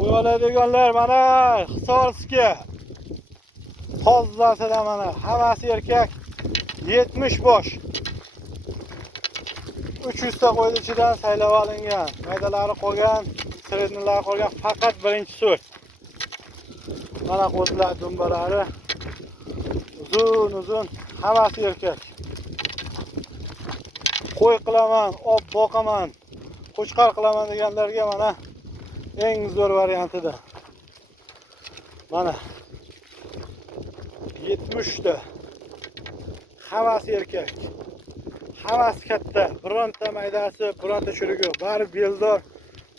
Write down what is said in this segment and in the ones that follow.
Qo'yoladiganlar mana Hisorski. Tozasida mana hammasi erkak 70 bosh. 300 ta qo'y ichidan saylab olingan. Maydalari qolgan, srednilari qolgan faqat birinchi sort. Mana qo'zlar dumbalari uzun hammasi erkak. Qo'y qilaman, ob boqaman, qo'chqar qilaman deganlarga mana eng zo'r variantida. Mana 70 ta. Hammasi erkak. Hammasi katta. Bironta maydasi, bironta churugi, bari beldor,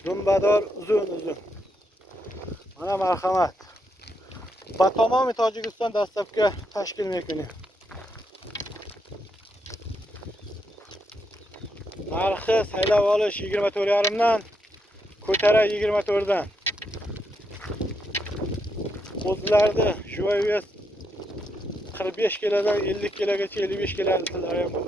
dumbador, uzun. Mana marhamat. Batomomi Tojikiston dastlabki tashkil mekuni. Narxi saylab olish 24,5 dan ko'tara 24 dan. Qo'zlarni Juvaves 45 kilodan 50 kilogacha 55 kilogacha ham bor.